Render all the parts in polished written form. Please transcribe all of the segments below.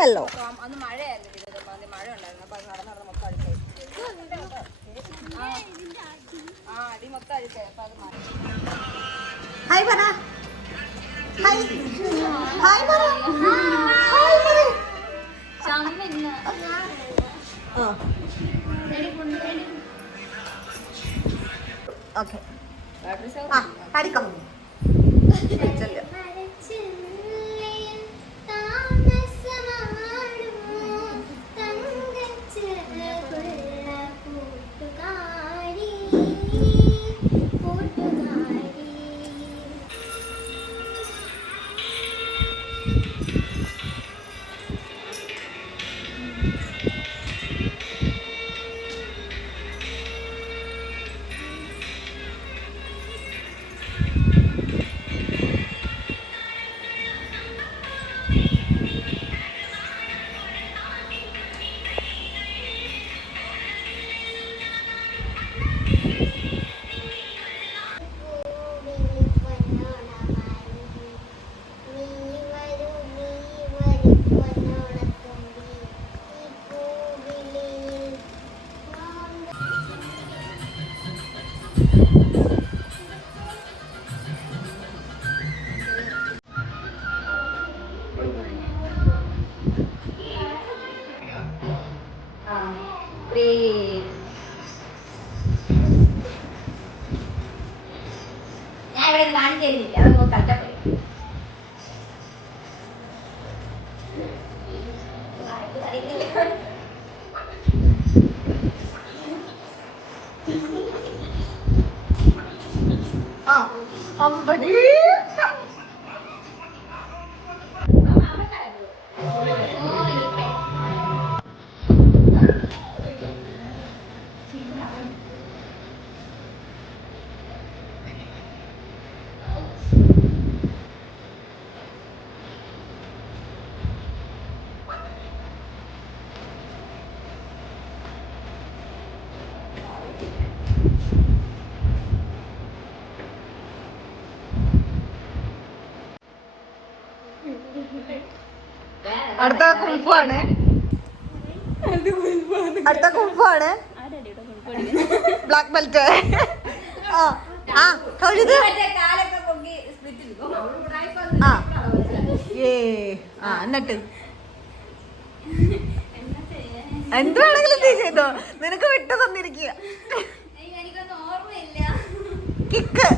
മഴയായല്ലോ. അന്ന് മഴയായിരുന്നു, മഴ ഉണ്ടായിരുന്നു. അപ്പൊ അത് നടന്ന് മൊത്തം അഴുക്കായി. അടി മൊത്തം അഴുക്കായി. അപ്പൊ അത് ഹായ് പറ, ഹായ് ഹായ് പറ, ഹായ് പറ. ഓക്കെ അടിക്കാം. ഞാൻ ഇവിടെ കാണിച്ചില്ല, അതൊന്നും കണ്ടപ്പോയി. അമ്പടി അടുത്ത കുംഫാണ്, അടുത്ത കുംഫാണ്. Black belt. തൊഴുത് എന്നിട്ട് എന്ത് വേണമെങ്കിലും നീ ചെയ്തോ, നിനക്ക് വിട്ടു തന്നിരിക്കുക. കിക്ക്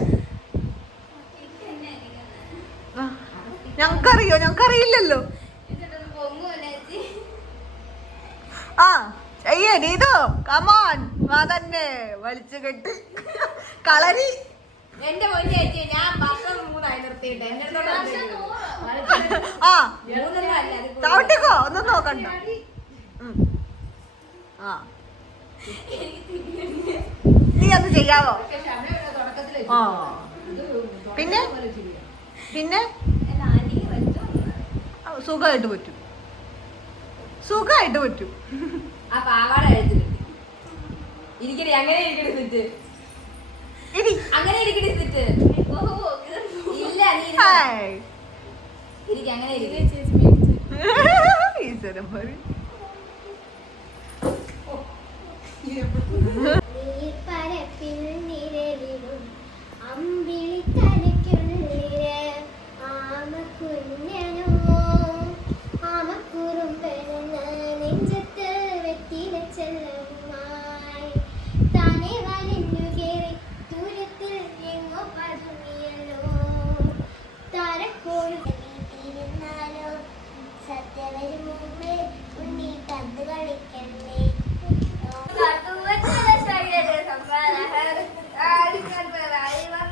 ഞങ്ങൾക്കറിയോ? ഞങ്ങൾക്കറിയില്ലല്ലോ. ചെയ്യേ നീതോ, കമോൺ. അതന്നെ വലിച്ചു കെട്ടി കളരി. എന്റെ പൊന്നു ചേച്ചി, ഞാൻ വർഷം 3 നിർത്തിയിട്ട് ചവിട്ടിക്കോ, ഒന്നും നോക്കണ്ട. നീ അത് ചെയ്യാവോ? പിന്നെ പിന്നെ സുഖമായിട്ട് പറ്റും, സുഖമായിട്ട് പറ്റും. ആ പാവാട ഇരിക്കണേ, അങ്ങനെ ഇരിക്കണേ സിറ്റ്, അങ്ങനെ ഇരിക്കണേ സിറ്റ്. ഇല്ല അങ്ങനെ ഈശ്വരൻ പറയും.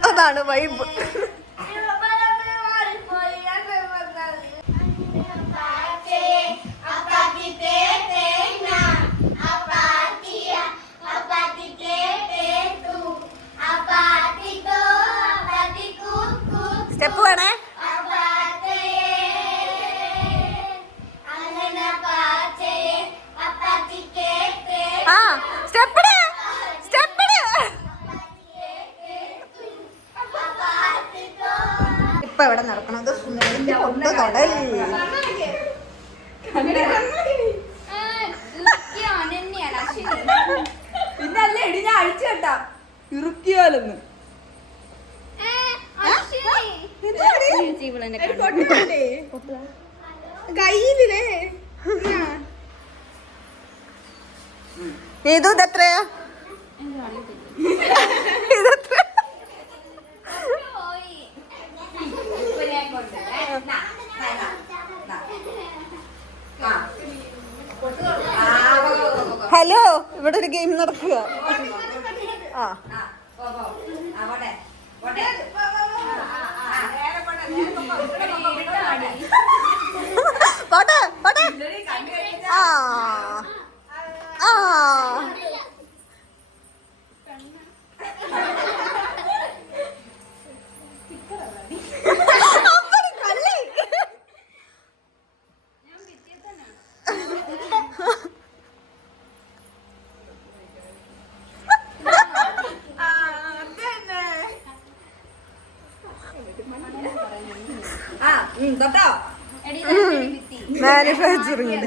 അതാണ് വൈബ്. സ്റ്റെപ്പ് വേണേ. സ്റ്റെപ്പ് സ്റ്റെപ്പ് പിന്നെ അല്ലേ എടി ഞാൻ അഴിച്ചു കേട്ടാ ഇറുക്കിയോലെന്ന് കയ്യിലേ ഇതെത്രയാ ഇതെത്ര ഹലോ ഇവിടെ ഒരു ഗെയിം നടക്കുക ആ പോട്ടെ പോട്ടെ ആ ആ മാനുഫാക്ചറിംഗ്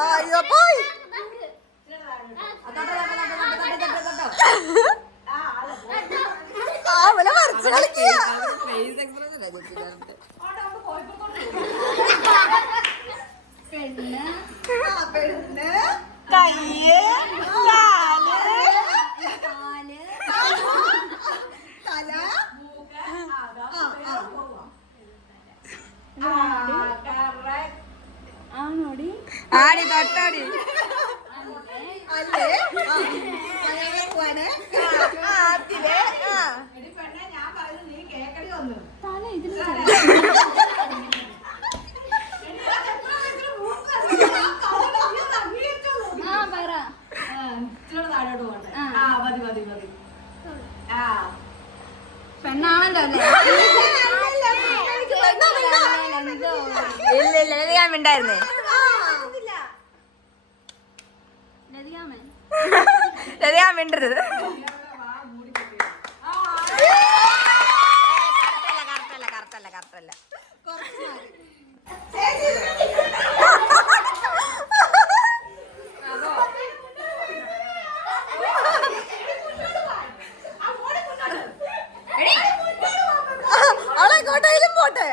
അയ്യോ പോയി അവനെ വരച്ച് കളിക്കുക കയ്യ് തല ആടി തൊട്ടാടി അല്ലേ പെണ്ണാണല്ലോ ഇല്ല ഇല്ല ഞാൻ മിണ്ടായിരുന്നേ ഞാൻ മിണ്ടരുത് കറക്റ്റല്ല അവളെ കോട്ടയിലും പോട്ടെ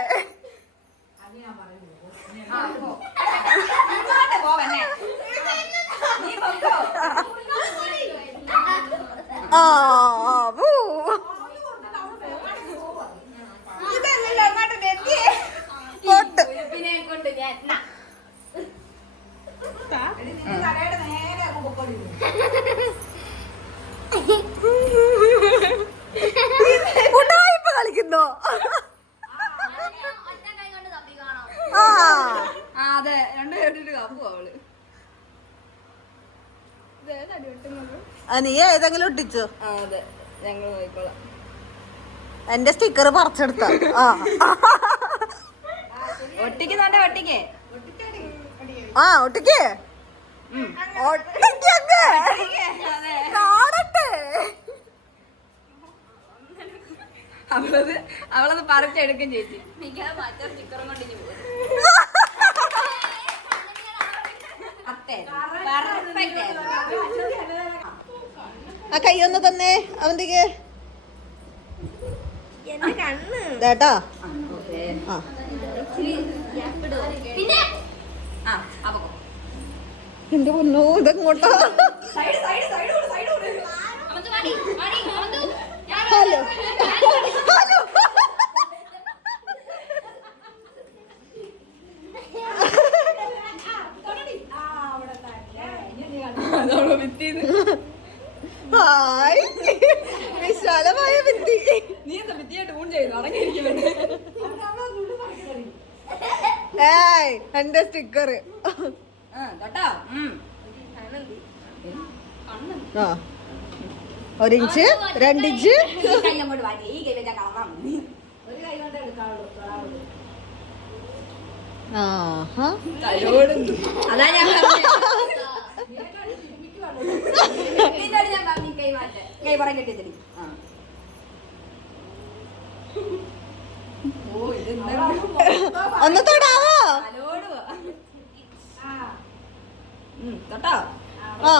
കളിക്കുന്നോ അതെ രണ്ടു കേട്ടിട്ട് കപ്പു അവള് നീ ഏതെങ്കിലും ഒട്ടിച്ചോ അതെ ഞങ്ങള് നോക്കിക്കോളാം എന്റെ സ്റ്റിക്കർ പറിച്ചെടുത്ത ഒട്ടിക്കുന്നുണ്ട് ഒട്ടിക്കേ ആ ഒട്ടിക്കേ കാണട്ടെ അവളത് പറിച്ചെടുക്കും ചേച്ചി ആ കൈയൊന്ന് തന്നെ അവന്തിക്ക് കേട്ടോ എന്റെ പൊന്നോ ഇതെങ്ങോട്ടാ ഹലോ ഹലോ ഹായ് വിശാലമായ ഭിത്തി നീ എന്താ ഭിത്തിയായിട്ട് ഊൺ ചെയ്യുന്നു അടങ്ങിയിരിക്കുന്നത് ഏയ് എന്റെ സ്റ്റിക്കർ കേട്ടോ ആ 1 ഇഞ്ച് 2 ഇഞ്ച് ഈ കൈ അങ്ങോട്ട് മാറ്റി ഈ കൈ വെച്ചാൽ കളറാണ് ഒരു കൈ കൊണ്ട് എടുക്കാവുള്ളൂ ആഹാ അതാ ഞാൻ നിന്നോട് ഞാൻ പറഞ്ഞു കൈ മാറ്റ കൈ പറ കെട്ടിത്തരി ഒന്ന് തൊടാവോ തൊട്ടോ ആ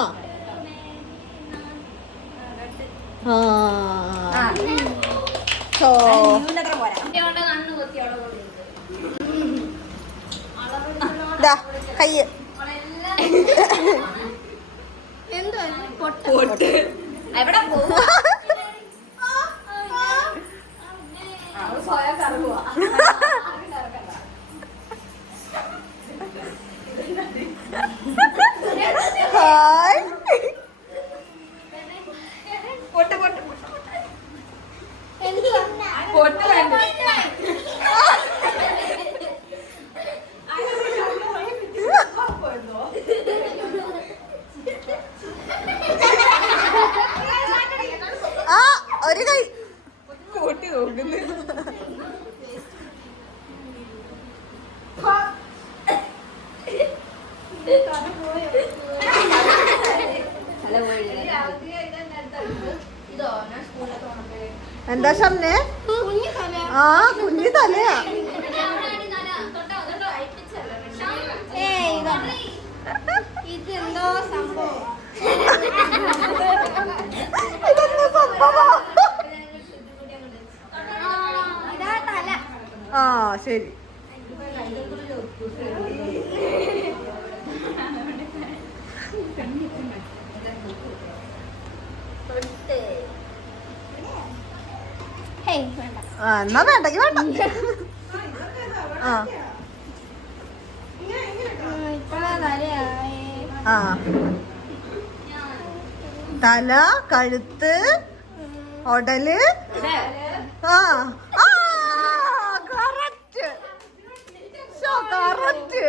കയ്യ് എവിടെ പോവാ സ്വയം കറങ്ങുവാ ഹായ് പൊട്ട് വേണ്ട ആ ഒരു കൈ പൊട്ടി നോക്കുന്നു എന്താ ഷംനെ ആ കുഞ്ഞു തലയാ ഇതെന്തോ സംഭവം ഇതെന്താ സംഭവം ഇതാ തല ആ ശരി ഹേയ് വേണ്ട ആ എന്നാ വേണ്ടെങ്കി വേണ്ട ആ ഇത്ര തലയായി ആ തല കഴുത്ത് ഉടല് ആ കറക്റ്റ് കറക്റ്റ്